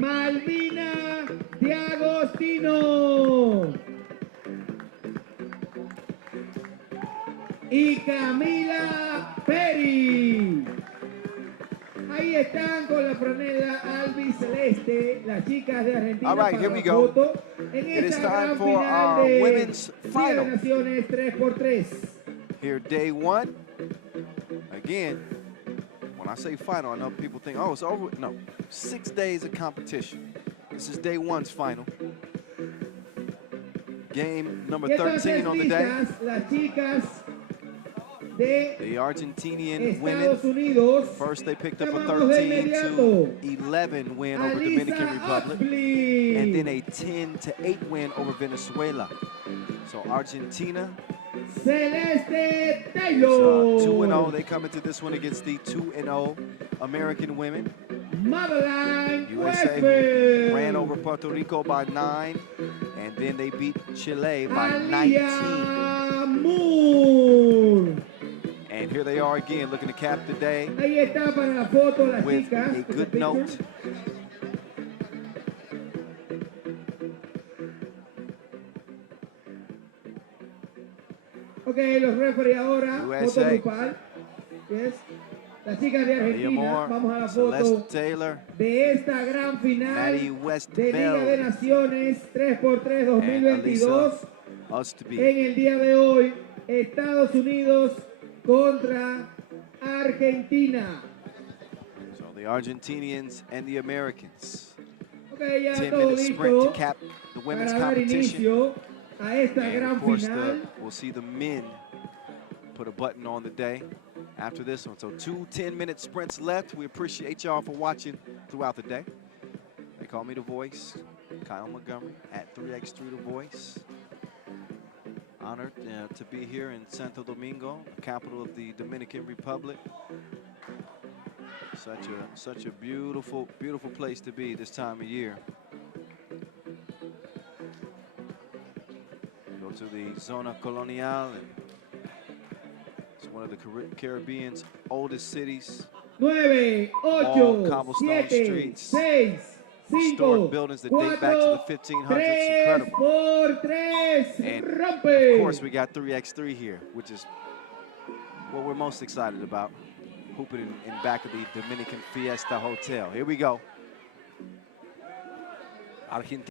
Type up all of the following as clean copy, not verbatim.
Malvina de Agostino. Y Camila Peri. Ahí están con la franela albiceleste, las chicas de Argentina. All right, here we go. It is time for our women's final. Liga de Naciones 3x3. Here, day one. Again, when I say final, I know people think, oh, it's over. No, 6 days of competition. This is day one's final. Game number 13 on the day. Las chicas the Argentinian women, first they picked up a 13-11 win over Dominican Republic, and then a 10-8 win over Venezuela. So Argentina, Celeste Taylor, 2-0. They come into this one against the 2-0 American women. USA ran over Puerto Rico by 9, and then they beat Chile by 19. And here they are again, looking to cap the day with a good note. Okay, los referees ahora, USA. foto grupal. Yes. Las chicas de Argentina, vamos a la foto Taylor, de esta gran final de Liga de Naciones 3x3 2022. En el día de hoy, Estados Unidos contra Argentina. So the Argentinians and the Americans. Okay, ya 10-minute sprint to cap the women's competition. A esta gran of course, final. We'll see the men put a button on the day after this one. So 2 10-minute sprints left. We appreciate y'all for watching throughout the day. They call me The Voice, Kyle Montgomery at 3x3 The Voice. Honored to be here in Santo Domingo, the capital of the Dominican Republic. Such a beautiful, beautiful place to be this time of year. Go to the Zona Colonial. It's one of the Caribbean's oldest cities. 9, 8, cobblestone 7, streets. 6, 5, buildings that date back to the 1500s. Incredible. And of course, we got 3x3 here, which is what we're most excited about. Hooping in back of the Dominican Fiesta Hotel. Here we go. Argentina.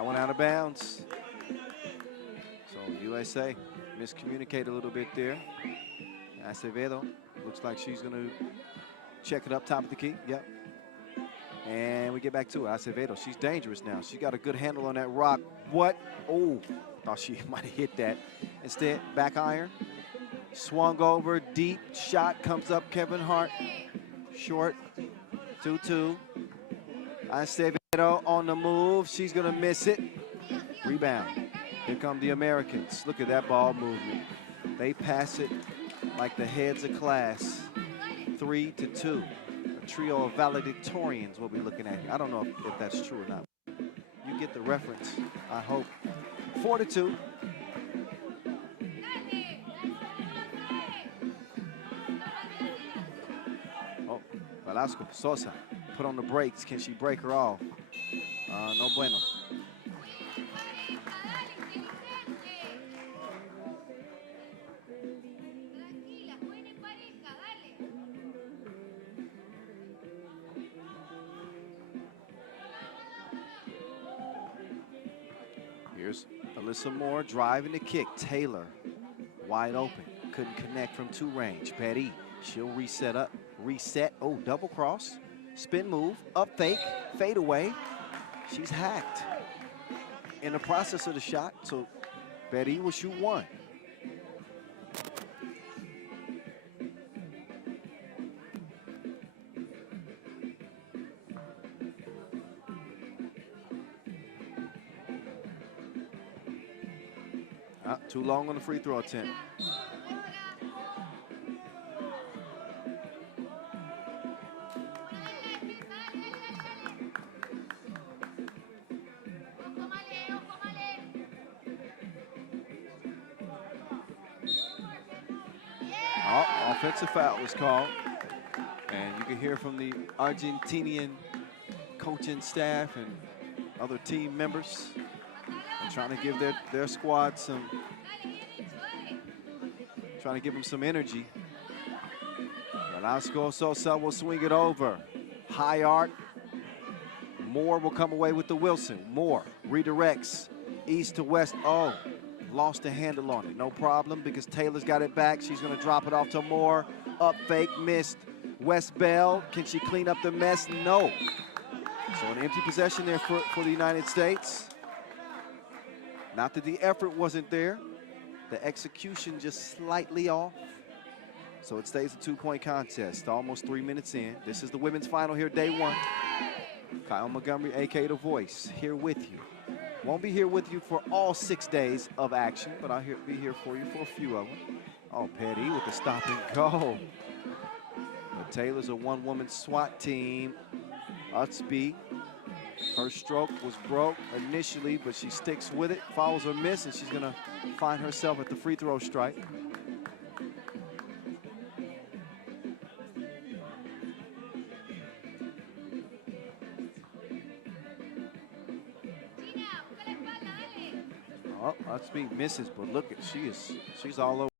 That one out of bounds. So USA miscommunicated a little bit there. Acevedo looks like she's going to check it up top of the key. Yep. And we get back to it. Acevedo, she's dangerous now. She got a good handle on that rock. What? Oh, thought she might have hit that. Instead, back iron. Swung over, deep shot comes up. Kevin Hart, short, 2-2. Acevedo on the move. She's going to miss it. Rebound. Here come the Americans. Look at that ball movement. They pass it like the heads of class. 3-2. A trio of valedictorians we'll be looking at here. I don't know if that's true or not. You get the reference, I hope. 4-2. Oh, Velasco, Sosa, put on the brakes. Can she break her off? No bueno. Here's Alyssa Moore driving the kick. Taylor wide open. Couldn't connect from two range. Petty, she'll reset up. Reset. Oh, double cross. Spin move. Up fake. Fade away. She's hacked in the process of the shot. So Betty will shoot one. Too long on the free throw attempt. Offensive foul was called. And you can hear from the Argentinian coaching staff and other team members trying to give their squad some, trying to give them some energy. Velasco Sosa will swing it over. High arc. Moore will come away with the Wilson. Moore redirects east to west. Oh, lost the handle on it. No problem because Taylor's got it back. She's going to drop it off to Moore. Up fake, missed. West Bell, can she clean up the mess? No. So an empty possession there for the United States. Not that the effort wasn't there. The execution just slightly off. So it stays a two-point contest. Almost 3 minutes in. This is the women's final here, day one. Kyle Montgomery, a.k.a. The Voice, here with you. Won't be here with you for all 6 days of action, but I'll be here for you for a few of them. Oh, Petty with the stop and go. But Taylor's a one-woman SWAT team. Utsby, her stroke was broke initially, but she sticks with it, follows her miss, and she's going to find herself at the free throw strike. Oh, Utsby misses, but look at she's all over.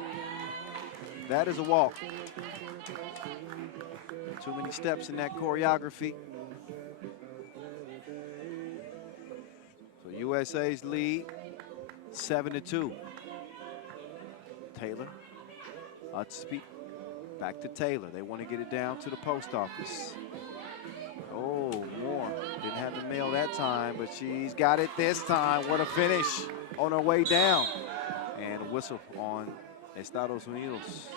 Oh, that is a walk. Too many steps in that choreography. So USA's lead, 7-2. Taylor, Utspeed, back to Taylor. They want to get it down to the post office. Oh, Moore didn't have the mail that time, but she's got it this time. What a finish on her way down. And a whistle on Estados Unidos.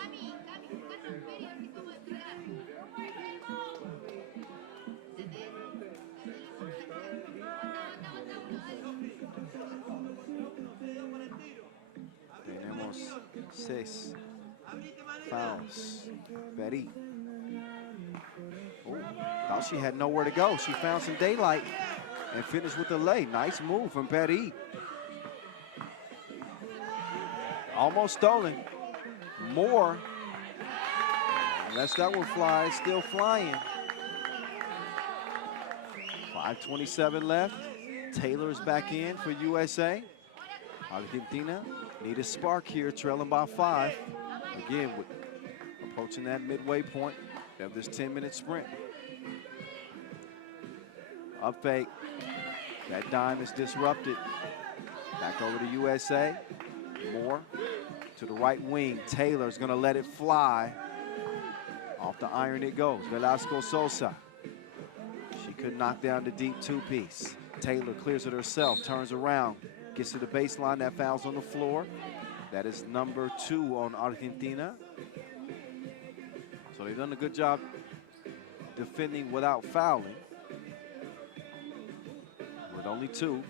Tenemos 6 fouls. Betty. Oh, thought she had nowhere to go. She found some daylight and finished with the lay. Nice move from Betty. Almost stolen. More. Unless that one flies, still flying. 5:27 left. Taylor's back in for USA. Argentina need a spark here, trailing by 5. Again, approaching that midway point of this 10-minute sprint. Up fake. That dime is disrupted. Back over to USA. Moore to the right wing. Taylor's going to let it fly. Off the iron it goes. Velasco Sosa. She could knock down the deep two-piece. Taylor clears it herself, turns around, gets to the baseline. That foul's on the floor. That is number 2 on Argentina. So they've done a good job defending without fouling. With only 2.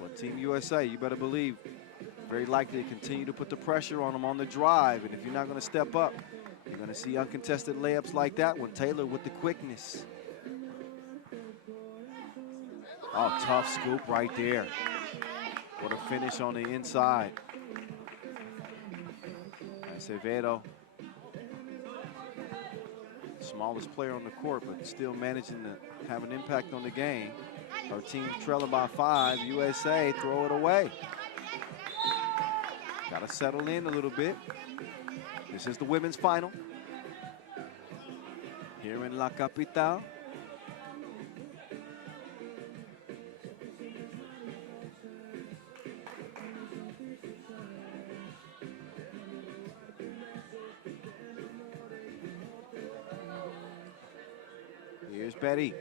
But Team USA, you better believe, very likely to continue to put the pressure on them on the drive. And if you're not going to step up, you're going to see uncontested layups like that one. Taylor with the quickness. Oh, tough scoop right there. What a finish on the inside. Acevedo, smallest player on the court, but still managing to have an impact on the game. Her team trailing by 5. USA throw it away. Got to settle in a little bit. This is the women's final here in La Capital. Here's Betty.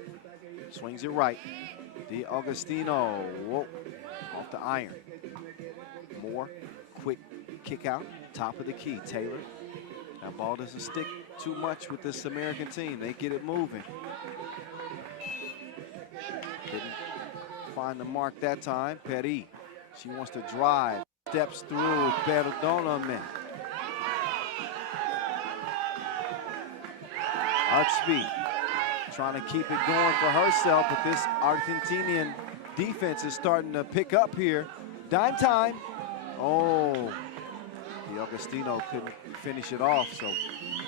Swings it right. De Agostino. Whoa. Off the iron. Moore. Quick kick out. Top of the key. Taylor. That ball doesn't stick too much with this American team. They get it moving. Didn't find the mark that time. Petty. She wants to drive. Steps through. Perdóname. Artspeed. Trying to keep it going for herself, but this Argentinian defense is starting to pick up here. Dime time. Oh, De Agostino couldn't finish it off, so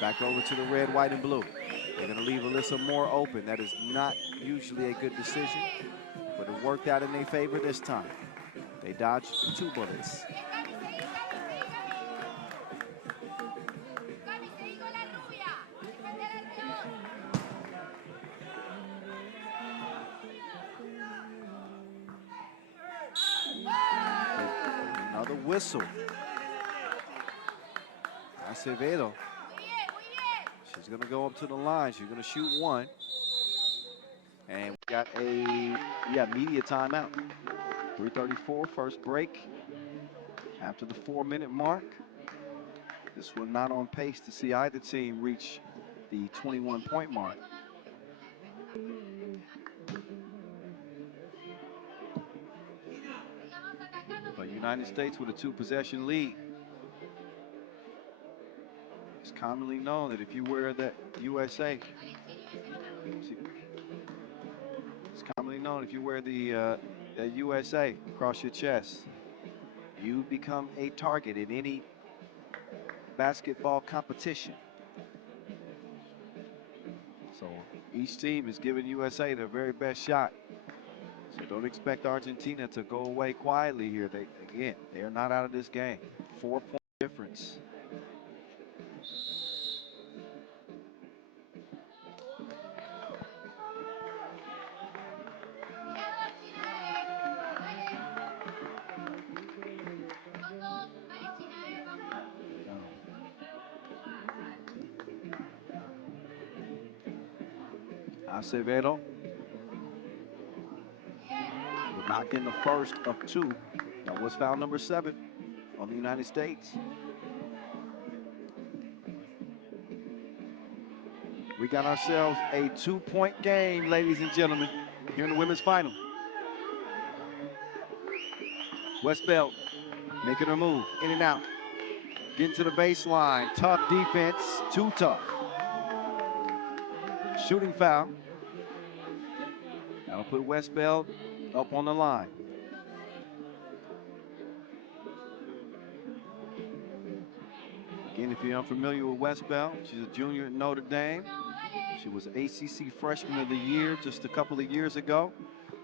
back over to the red, white, and blue. They're going to leave Alyssa Moore open. That is not usually a good decision, but it worked out in their favor this time. They dodged 2 bullets. Another whistle. Acevedo. She's going to go up to the line. She's going to shoot 1. And we got a, media timeout. 3:34, first break. After the 4-minute mark. This one not on pace to see either team reach the 21-point mark. But United States with a 2-possession lead. It's commonly known that if you wear that USA, it's commonly known if you wear the USA across your chest, you become a target in any basketball competition. So each team is giving USA their very best shot. So don't expect Argentina to go away quietly here. They're not out of this game. 4 points. difference. Acevedo would knock in the first of two. That was foul number 7 on the United States. We got ourselves a 2-point game, ladies and gentlemen, here in the women's final. Westbeld making her move, in and out. Getting to the baseline, tough defense, too tough. Shooting foul. That'll put Westbeld up on the line. Again, if you're unfamiliar with Westbeld, she's a junior at Notre Dame. She was ACC Freshman of the Year just a couple of years ago,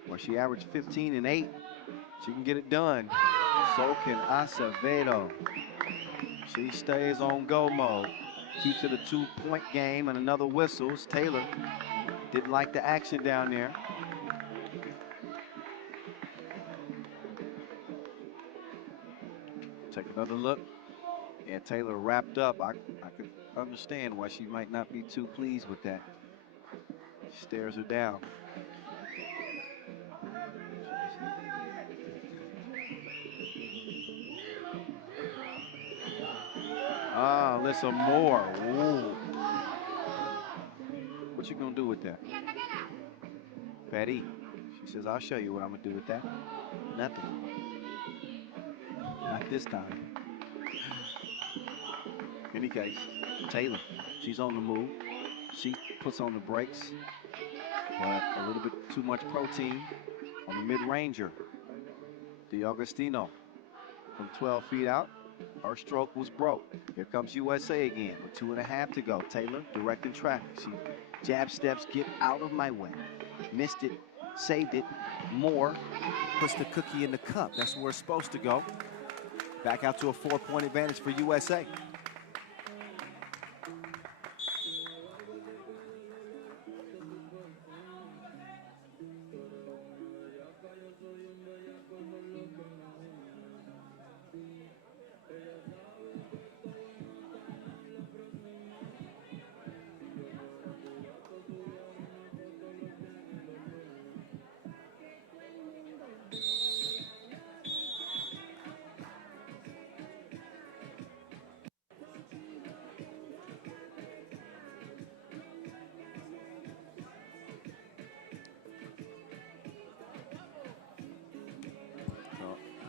where she averaged 15 and 8. She can get it done. So can Acevedo. She stays on go mode. Keeps it a 2-point game, and another whistle. Taylor didn't like the action down there. Take another look. And Taylor wrapped up. I could understand why she might not be too pleased with that. Stares her down. Ah, listen more. Ooh. What you gonna do with that? Patty. She says, I'll show you what I'm gonna do with that. Nothing. Not this time. In any case, Taylor, she's on the move. She puts on the brakes, but a little bit too much protein on the mid-ranger. DeAugustino from 12 feet out. Her stroke was broke. Here comes USA again with 2.5 to go. Taylor directing traffic. She jab steps, get out of my way. Missed it, saved it. More puts the cookie in the cup. That's where it's supposed to go. Back out to a 4-point advantage for USA.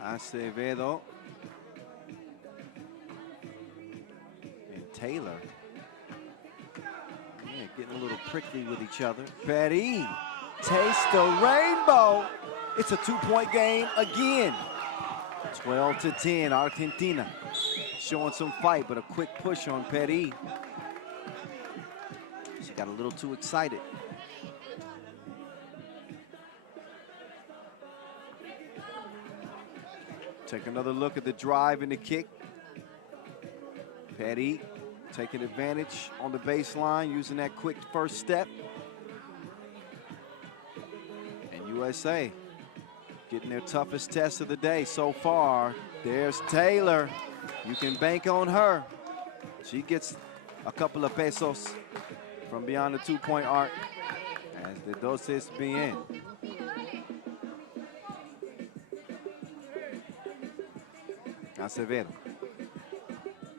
Acevedo and Taylor, yeah, getting a little prickly with each other. Patty, taste the rainbow. It's a 2-point game again. 12-10, Argentina showing some fight, but a quick push on Patty. She got a little too excited. Take another look at the drive and the kick. Patty taking advantage on the baseline, using that quick first step. And USA getting their toughest test of the day so far. There's Taylor. You can bank on her. She gets a couple of pesos from beyond the 2-point arc as the dos es bien. Acevedo.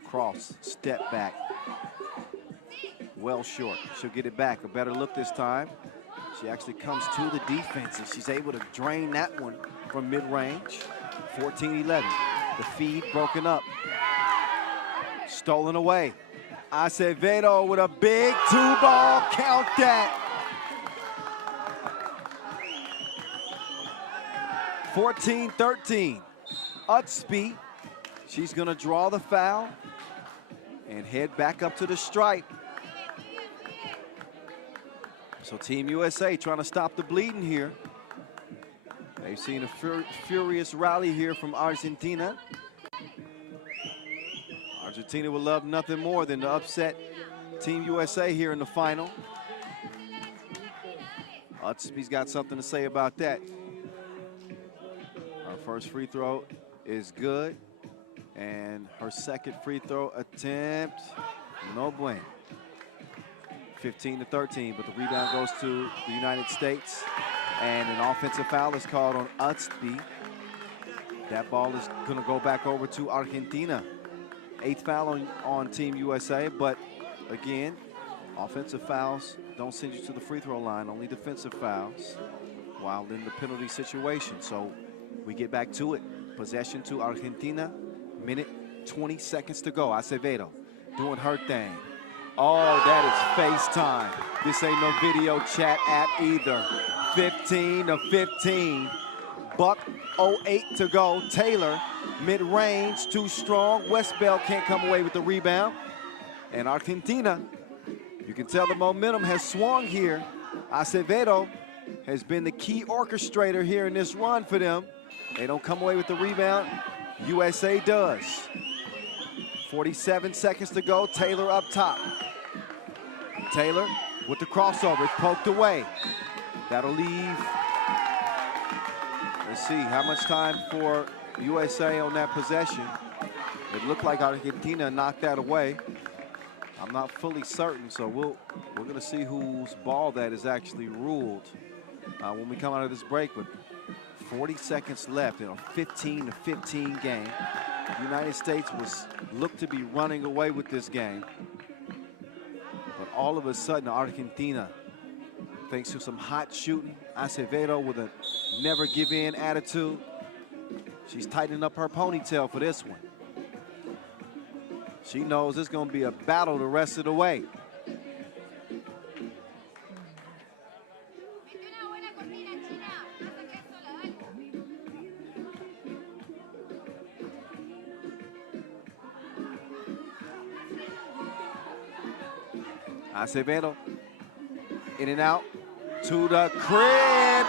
Cross, step back. Well short. She'll get it back. A better look this time. She actually comes to the defense, and she's able to drain that one from mid-range. 14-11. The feed broken up. Stolen away. Acevedo with a big 2-ball. Count that. 14-13. Utsby. She's going to draw the foul and head back up to the stripe. So Team USA trying to stop the bleeding here. They've seen a furious rally here from Argentina. Argentina would love nothing more than to upset Team USA here in the final. Utsby's got something to say about that. Her first free throw is good, and her second free throw attempt, no bueno. 15-13, but the rebound goes to the United States, and an offensive foul is called on Utsby. That ball is going to go back over to Argentina. 8th foul on Team USA, but again, offensive fouls don't send you to the free throw line, only defensive fouls while in the penalty situation. So we get back to it. Possession to Argentina, minute 20 seconds to go. Acevedo doing her thing. Oh, that is FaceTime. This ain't no video chat app either. 15-15. Buck 08 to go. Taylor, mid-range, too strong. Westbell can't come away with the rebound. And Argentina, you can tell the momentum has swung here. Acevedo has been the key orchestrator here in this run for them. They don't come away with the rebound. USA does. 47 seconds to go. Taylor up top. Taylor with the crossover. It's poked away. That'll leave. Let's see how much time for USA on that possession. It looked like Argentina knocked that away. I'm not fully certain, so we're going to see whose ball that is actually ruled when we come out of this break. But 40 seconds left in a 15-15 game. The United States looked to be running away with this game. But all of a sudden, Argentina, thanks to some hot shooting, Acevedo with a never give in attitude, she's tightening up her ponytail for this one. She knows it's going to be a battle the rest of the way. Acevedo in and out to the crib.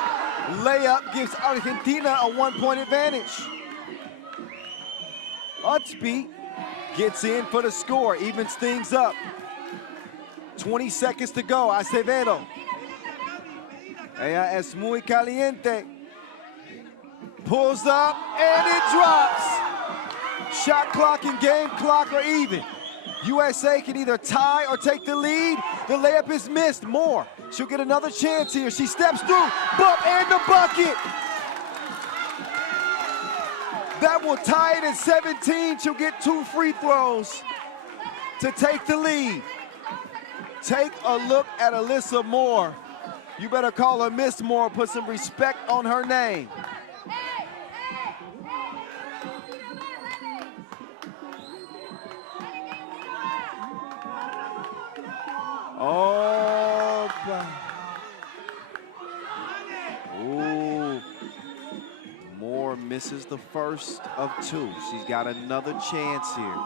Layup gives Argentina a 1-point advantage. Utsby gets in for the score, evens things up. 20 seconds to go. Acevedo. Ella es muy caliente. Pulls up and it drops. Shot clock and game clock are even. USA can either tie or take the lead. The layup is missed. Moore, she'll get another chance here. She steps through, bump and the bucket. That will tie it at 17. She'll get 2 free throws to take the lead. Take a look at Alyssa Moore. You better call her Miss Moore, put some respect on her name. Oh, ooh. Moore misses the first of 2. She's got another chance here.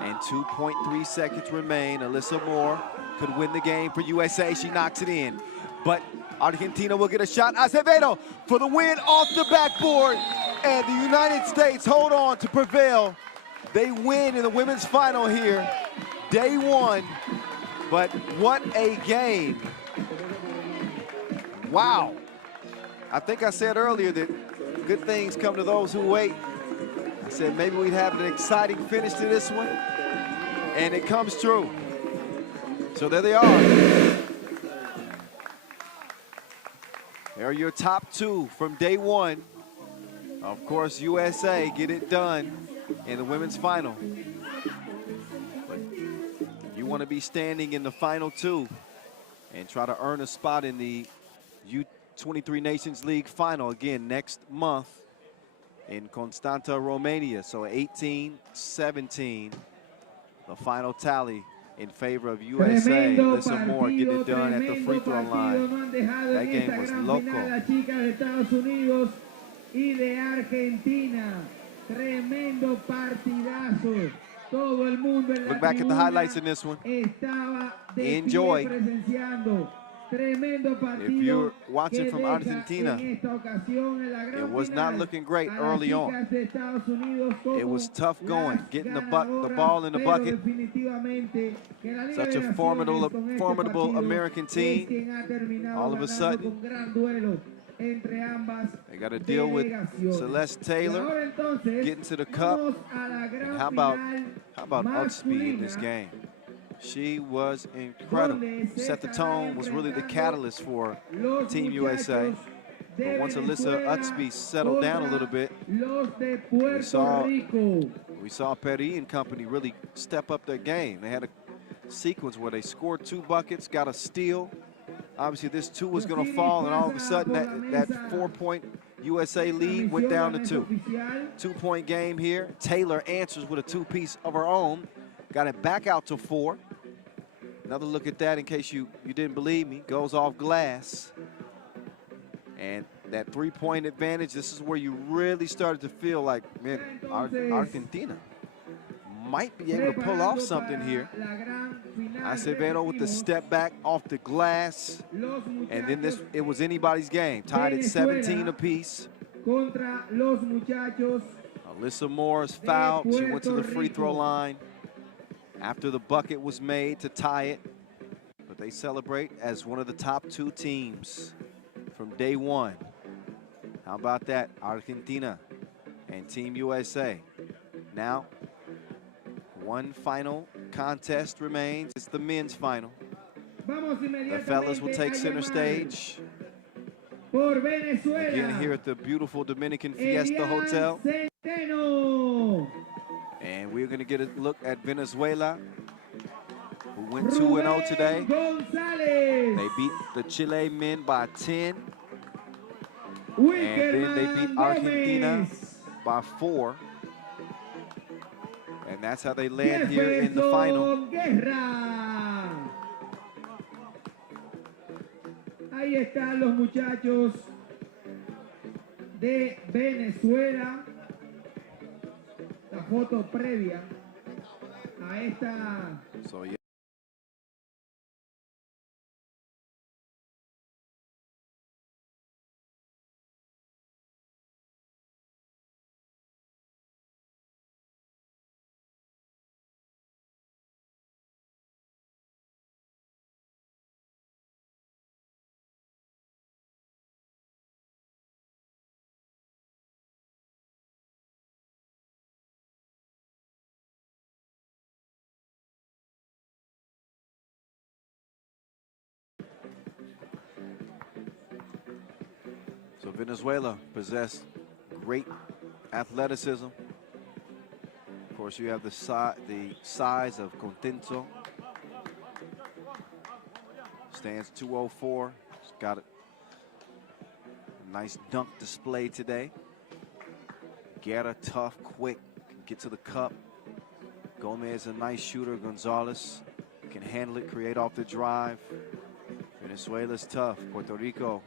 And 2.3 seconds remain. Alyssa Moore could win the game for USA. She knocks it in. But Argentina will get a shot. Acevedo for the win off the backboard. And the United States hold on to prevail. They win in the women's final here. Day 1. But what a game. Wow. I think I said earlier that good things come to those who wait. I said maybe we'd have an exciting finish to this one, and it comes true. So there they are. There are your top 2 from day 1. Of course, USA get it done in the women's final. But you want to be standing in the final 2 and try to earn a spot in the U23 Nations League final again next month in Constanta, Romania. So 18-17, the final tally in favor of USA. Alyssa Moore get it done at the free throw line. That game was loco. Look back at the highlights in this one. Enjoy. If you're watching from Argentina, it was not looking great early on. It was tough going, getting the ball in the bucket. Such a formidable American team. All of a sudden, they got to deal with Celeste Taylor getting to the cup. And how about Utsby in this game? She was incredible. Set the tone, was really the catalyst for Team USA. But once Alyssa Utsby settled down a little bit, we saw Perry and company really step up their game. They had a sequence where they scored 2 buckets, got a steal. Obviously, this 2 was going to fall, and all of a sudden, that 4-point USA lead went down to 2. 2-point game here. Taylor answers with a 2-piece of her own. Got it back out to 4. Another look at that in case you didn't believe me. Goes off glass. And that 3-point advantage, this is where you really started to feel like, man, Argentina might be able to pull off something here. Acevedo with the step back off the glass. And then it was anybody's game. Tied at 17 apiece. Alyssa Moore's fouled. She went to the free throw line after the bucket was made to tie it. But they celebrate as one of the top 2 teams from day one. How about that? Argentina and Team USA. Now, one final contest remains. It's the men's final. The fellas will take center stage. Again, here at the beautiful Dominican Fiesta Hotel. And we're going to get a look at Venezuela, who went 2-0 today. They beat the Chile men by 10. And then they beat Argentina by 4. And that's how they land here in the final. Ahí están los muchachos de Venezuela. La foto previa a esta. So, yeah. So Venezuela possessed great athleticism. Of course, you have the size of Contento. Stands 204. He's got a nice dunk display today. Guerra, tough, quick, can get to the cup. Gomez, a nice shooter. Gonzalez can handle it, create off the drive. Venezuela's tough. Puerto Rico,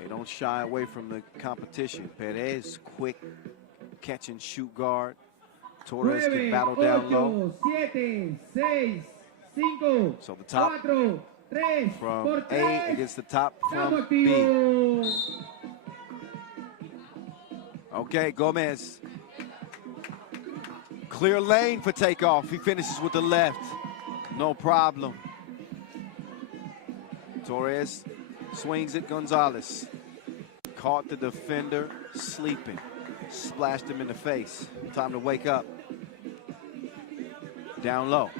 they don't shy away from the competition. Perez, quick catch and shoot guard. Torres can battle down low. So the top from A against the top from B. Okay, Gomez. Clear lane for takeoff. He finishes with the left. No problem. Torres swings at Gonzalez. Caught the defender sleeping. Splashed him in the face. Time to wake up. Down low.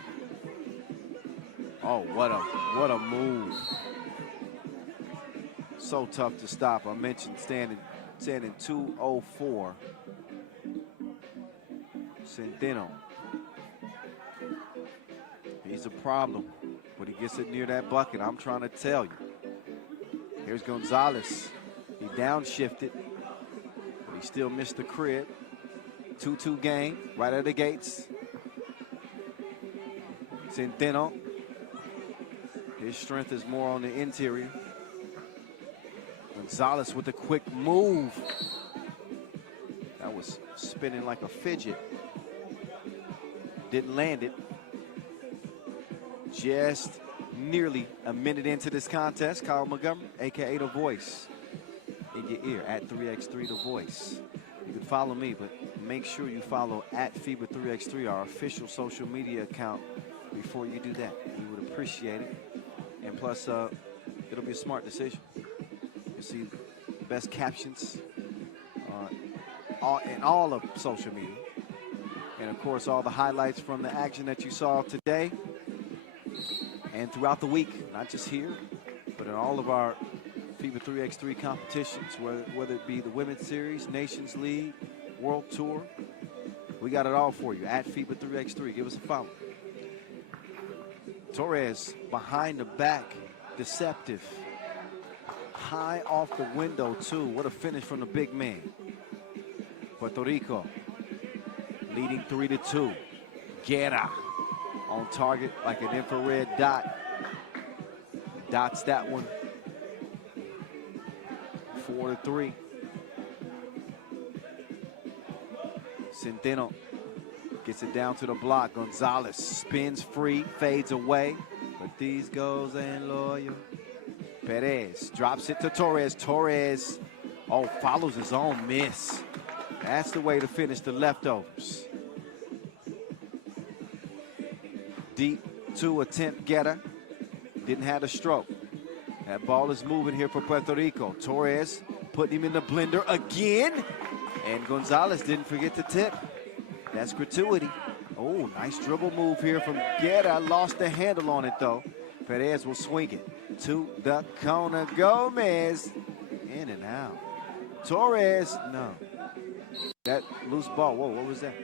Oh, what a move. So tough to stop. I mentioned standing 204. Centeno. He's a problem when he gets it near that bucket. I'm trying to tell you. Here's Gonzalez. He downshifted, but he still missed the crib. 2-2 game, right out of the gates. Centeno. His strength is more on the interior. Gonzalez with a quick move. That was spinning like a fidget. Didn't land it. Just nearly a minute into this contest. Kyle Montgomery, a.k.a. The Voice, in your ear at 3x3 The Voice. You can follow me, but make sure you follow at FIBA 3x3, our official social media account, before you do that. We would appreciate it. And plus, it'll be a smart decision. You'll see the best captions in all of social media. And of course, all the highlights from the action that you saw today and throughout the week, not just here, but in all of our FIBA 3x3 competitions, whether it be the Women's Series, Nations League, World Tour. We got it all for you at FIBA 3x3. Give us a follow. Torres behind the back, deceptive. High off the window, too. What a finish from the big man. Puerto Rico leading 3-2. Guerra on target like an infrared dot. Dots that one. 4-3. Centeno gets it down to the block. Gonzalez spins free, fades away, but these goals ain't loyal. Perez drops it to Torres. Torres, follows his own miss. That's the way to finish the leftovers. Deep two attempt getter. Didn't have a stroke. That ball is moving here for Puerto Rico. Torres putting him in the blender again. And Gonzalez didn't forget to tip. That's gratuity. Oh, nice dribble move here from Guerra. Lost the handle on it, though. Perez will swing it to the corner. Gomez in and out. Torres, no. That loose ball, whoa, what was that?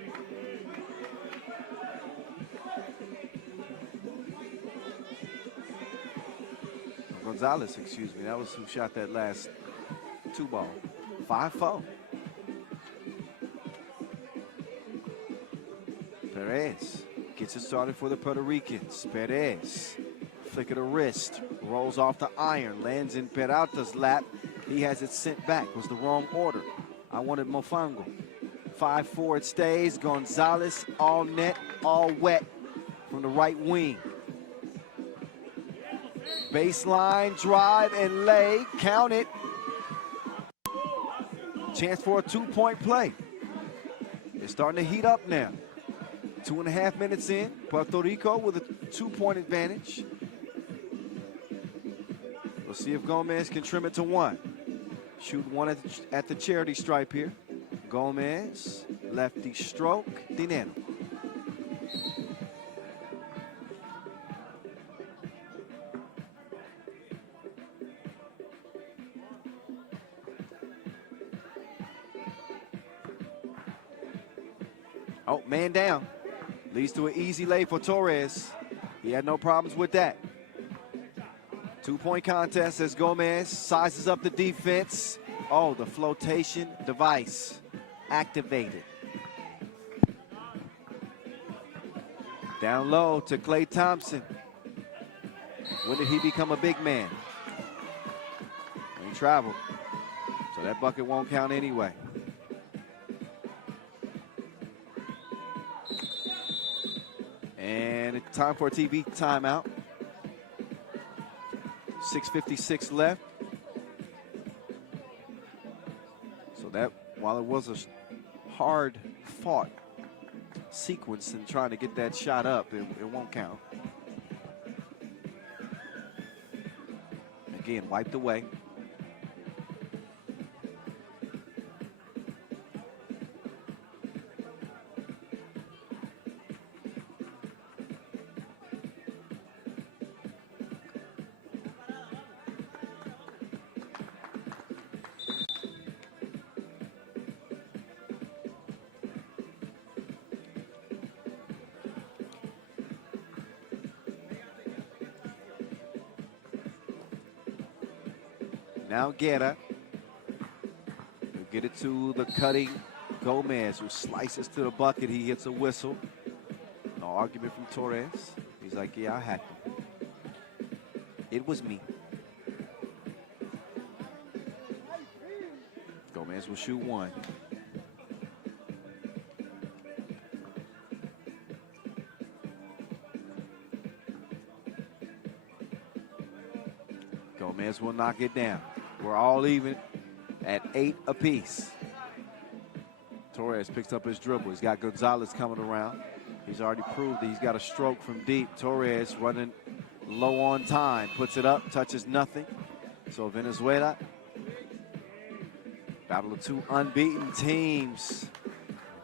Gonzalez, excuse me. That was who shot that last two ball. 5-4. Perez gets it started for the Puerto Ricans. Perez, flick of the wrist, rolls off the iron, lands in Peralta's lap. He has it sent back. Was the wrong order. I wanted Mofango. 5-4 it stays. Gonzalez, all net, all wet from the right wing. Baseline, drive, and lay. Count it. Chance for a two-point play. It's starting to heat up now. 2.5 minutes in. Puerto Rico with a 2-point advantage. We'll see if Gomez can trim it to 1. Shoot one at the charity stripe here. Gomez, lefty stroke, Dinero. Oh, man down. Leads to an easy lay for Torres. He had no problems with that. 2-point contest as Gomez sizes up the defense. Oh, the flotation device activated. Down low to Klay Thompson. When did he become a big man? When he traveled. So that bucket won't count anyway. And it's time for a TV timeout. 6:56 left. So that, while it was a hard-fought sequence in trying to get that shot up, it won't count. Again, wiped away. Now Guerra will get it to the cutting Gomez, who slices to the bucket. He hits a whistle. No argument from Torres. He's like, yeah, I had to. It was me. Gomez will shoot one. Gomez will knock it down. We're all even at 8 apiece. Torres picks up his dribble. He's got Gonzalez coming around. He's already proved that he's got a stroke from deep. Torres running low on time. Puts it up, touches nothing. So Venezuela, battle of two unbeaten teams.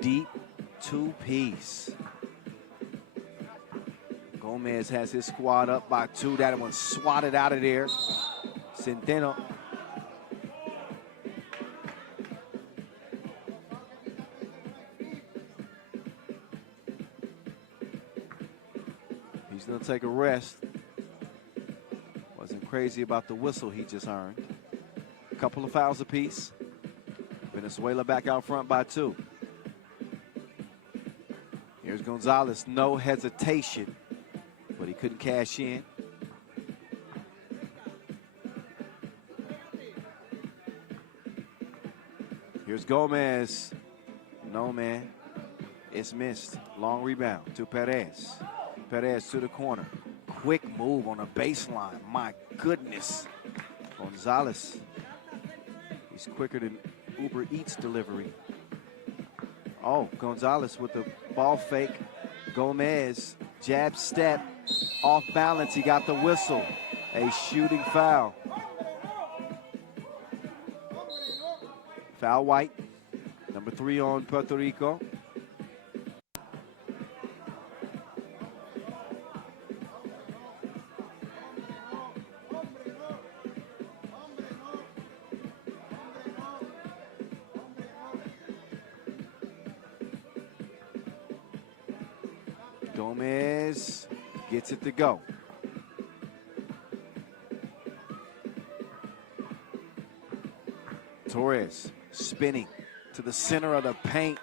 Deep two-piece. Gomez has his squad up by 2. That one swatted out of there. Centeno. He's going to take a rest. Wasn't crazy about the whistle he just earned. A couple of fouls apiece. Venezuela back out front by 2. Here's Gonzalez, no hesitation, but he couldn't cash in. Here's Gomez. No, man. It's missed. Long rebound to Perez. Perez to the corner. Quick move on the baseline. My goodness. Gonzalez. He's quicker than Uber Eats delivery. Oh, Gonzalez with the ball fake. Gomez, jab step, off balance. He got the whistle. A shooting foul. Foul white. Number 3 on Puerto Rico. Gomez gets it to go. Torres spinning to the center of the paint.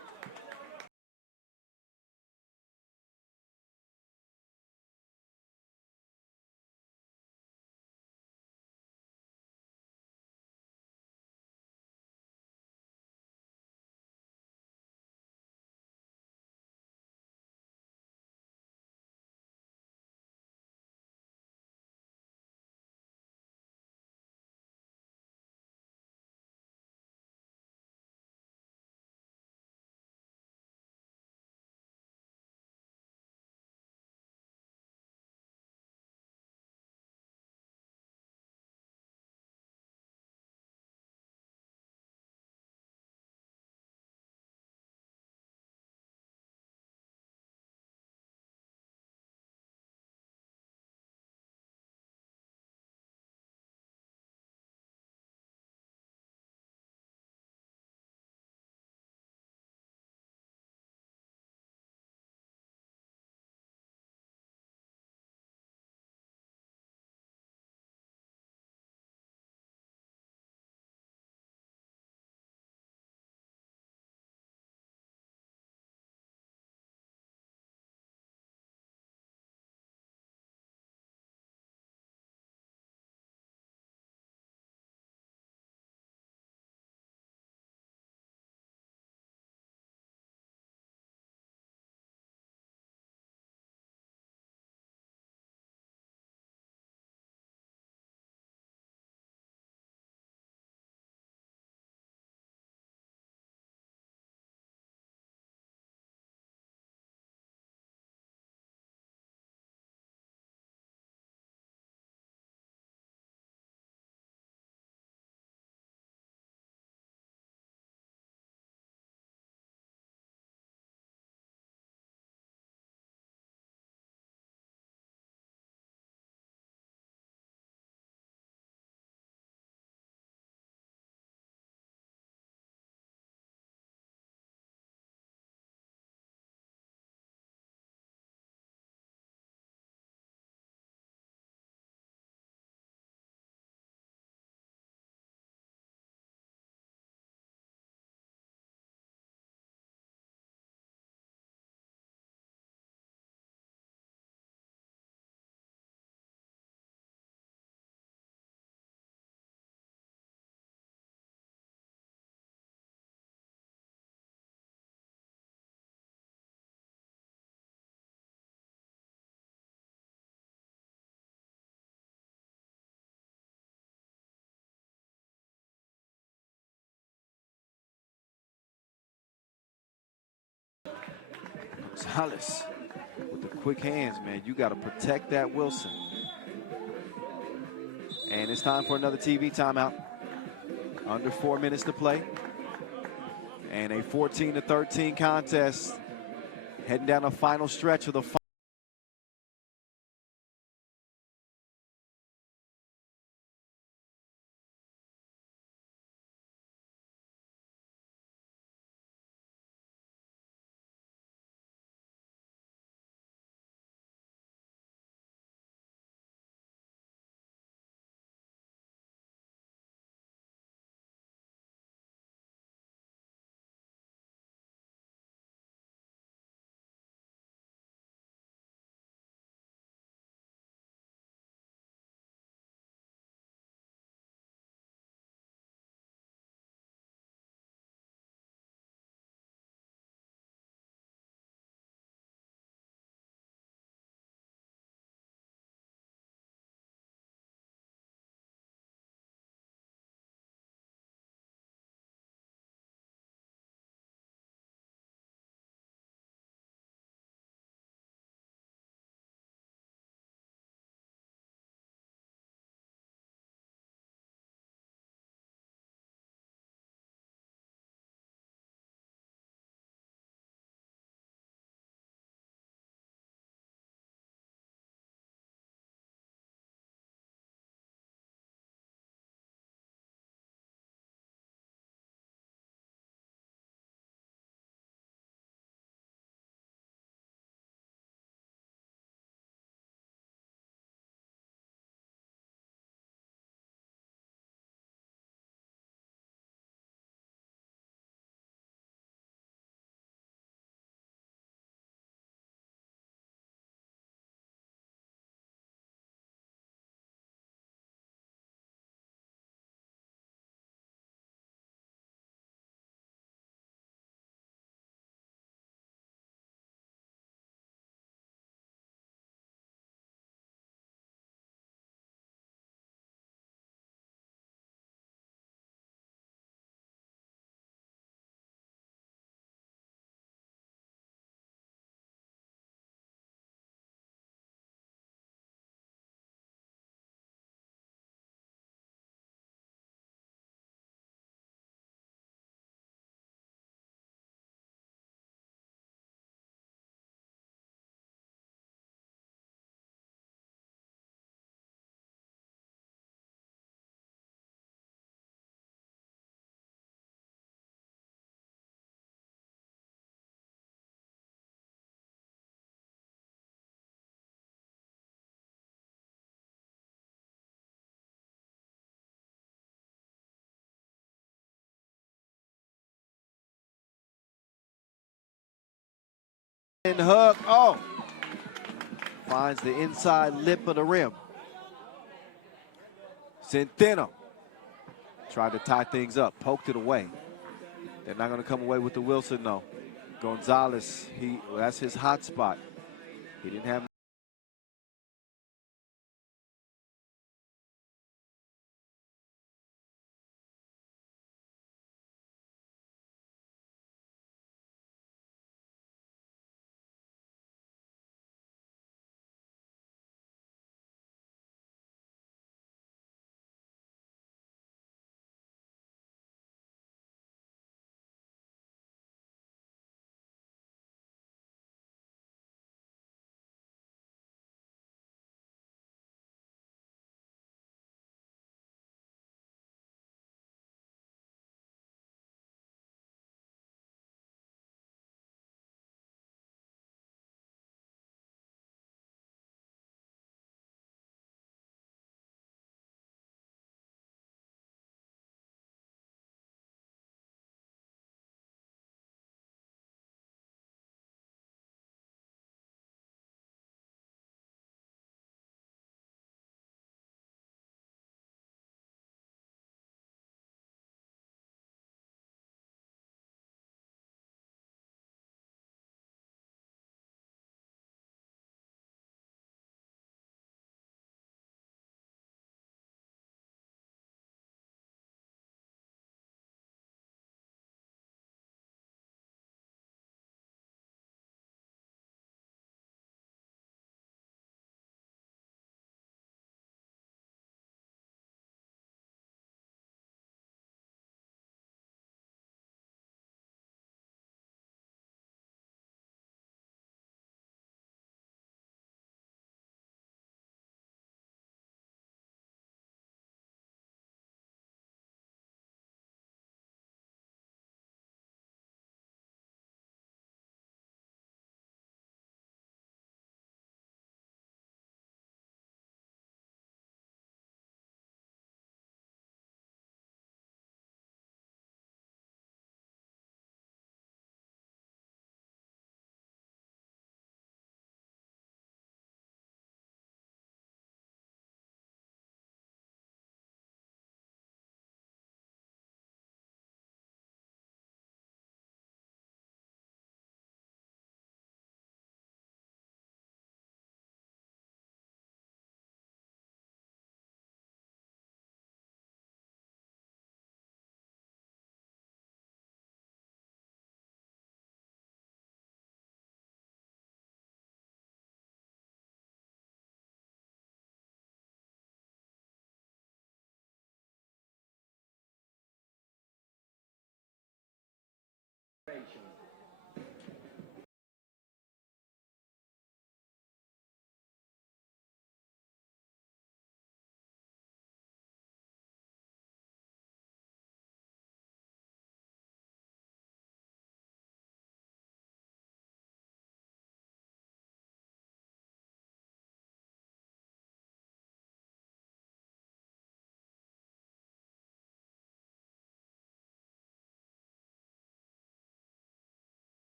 Gonzalez with the quick hands, man. You got to protect that Wilson. And it's time for another TV timeout. Under 4 minutes to play. And a 14-13 contest. Heading down the final stretch of the hook. Oh, finds the inside lip of the rim. Centeno tried to tie things up, poked it away. They're not going to come away with the Wilson, though. Gonzalez, that's his hot spot. He didn't have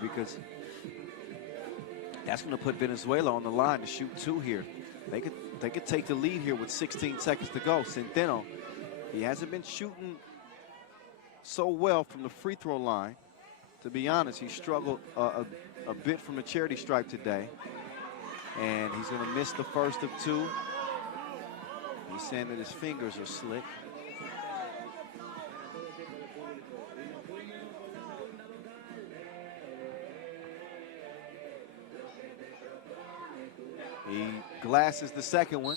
Because that's going to put Venezuela on the line to shoot two here. They could take the lead here with 16 seconds to go. Santo, he hasn't been shooting so well from the free throw line. To be honest, he struggled a bit from the charity stripe today. And he's going to miss the first of two. He's saying that his fingers are slick. He glasses the second one.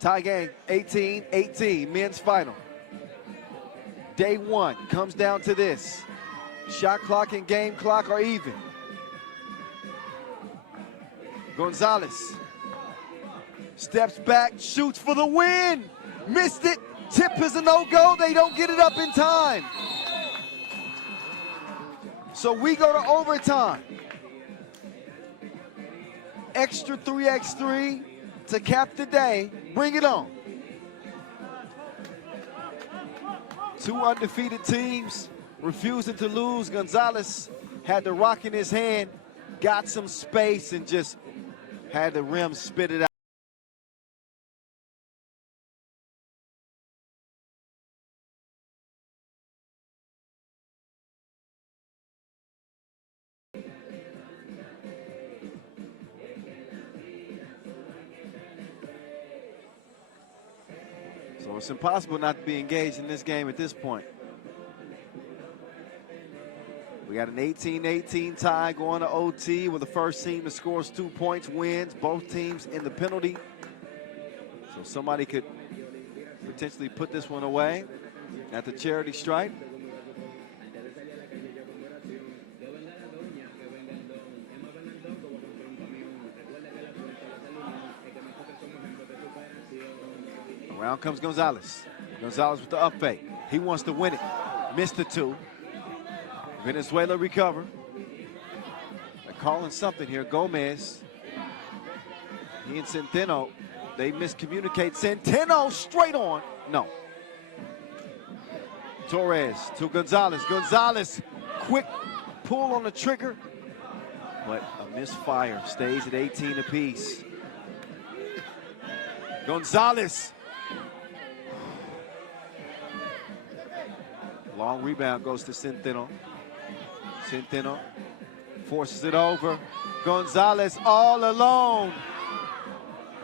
Tie game, 18-18, men's final. Day one comes down to this. Shot clock and game clock are even. Gonzalez steps back, shoots for the win. Missed it. Tip is a no-go. They don't get it up in time. So we go to overtime. Extra 3x3 to cap the day. Bring it on. Two undefeated teams refusing to lose. Gonzalez had the rock in his hand, got some space, and just had the rim spit it out. So it's impossible not to be engaged in this game at this point. We got an 18-18 tie going to OT, where the first team that scores 2 points wins. Both teams in the penalty. So somebody could potentially put this one away at the charity stripe. Around comes Gonzalez. Gonzalez with the up fake. He wants to win it. Missed the 2. Venezuela recover. They're calling something here. Gomez. He and Centeno, they miscommunicate. Centeno straight on. No. Torres to Gonzalez. Gonzalez, quick pull on the trigger. But a misfire, stays at 18 apiece. Gonzalez. Long rebound goes to Centeno. Centeno forces it over. Gonzalez all alone.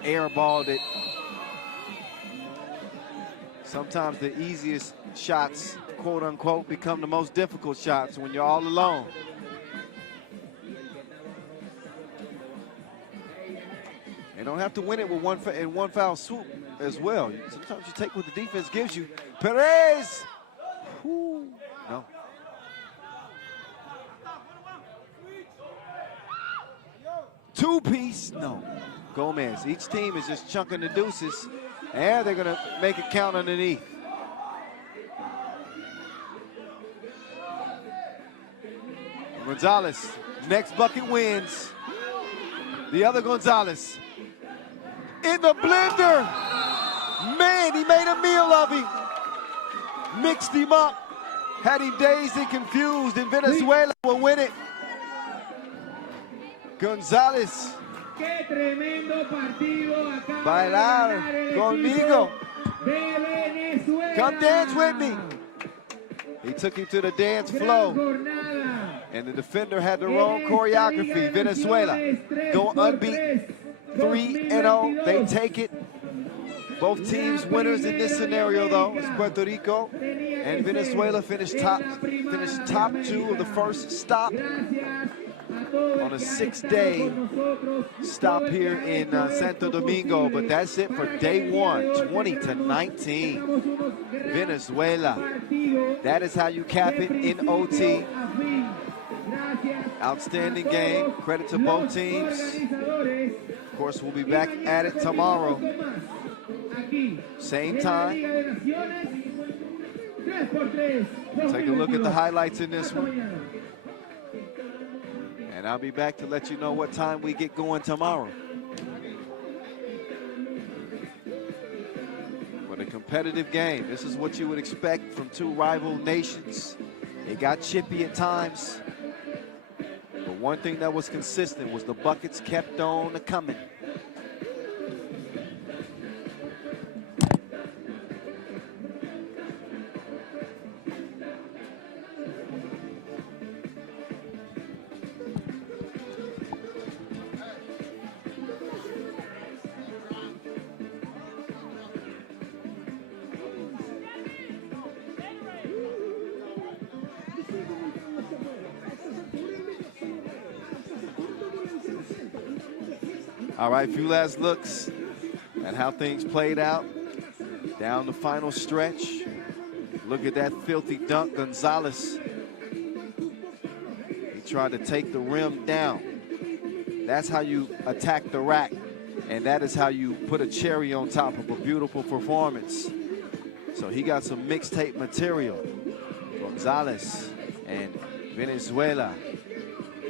Airballed it. Sometimes the easiest shots, quote unquote, become the most difficult shots when you're all alone. You don't have to win it with one foul swoop as well. Sometimes you take what the defense gives you. Perez. Whew. No. Two-piece, no. Gomez, each team is just chunking the deuces, and they're gonna make it count underneath. Gonzalez, next bucket wins. The other Gonzalez, in the blender. Man, he made a meal of him. Mixed him up, had him dazed and confused, and Venezuela will win it. Gonzalez. Bailar conmigo. Come dance with me. He took him to the dance floor. And the defender had the wrong choreography. Venezuela go unbeaten, 3-0. They take it. Both teams winners in this scenario, though. It's Puerto Rico and Venezuela finished top 2 of the first stop on a 6-day stop here in Santo Domingo. But that's it for day 1, 20-19. Venezuela. That is how you cap it in OT. Outstanding game. Credit to both teams. Of course, we'll be back at it tomorrow. Same time. Take a look at the highlights in this one. And I'll be back to let you know what time we get going tomorrow. But a competitive game. This is what you would expect from two rival nations. It got chippy at times. But one thing that was consistent was the buckets kept on coming. All right, a few last looks at how things played out down the final stretch. Look at that filthy dunk, Gonzalez. He tried to take the rim down. That's how you attack the rack, and that is how you put a cherry on top of a beautiful performance. So he got some mixtape material. Gonzalez and Venezuela,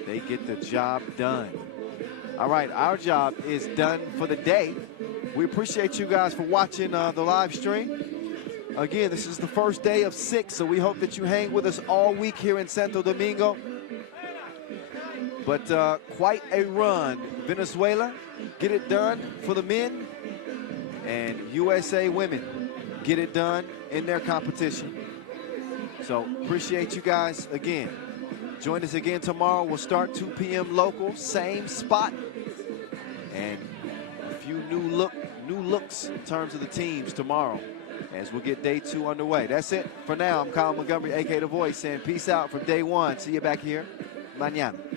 they get the job done. All right, our job is done for the day. We appreciate you guys for watching the live stream. Again, this is the first day of 6, so we hope that you hang with us all week here in Santo Domingo. But quite a run. Venezuela get it done for the men, and USA women get it done in their competition. So appreciate you guys again. Join us again tomorrow. We'll start 2 p.m. local, same spot, and a few new looks in terms of the teams tomorrow as we'll get day 2 underway. That's it for now. I'm Kyle Montgomery, a.k.a. The Voice, saying peace out from day 1. See you back here mañana.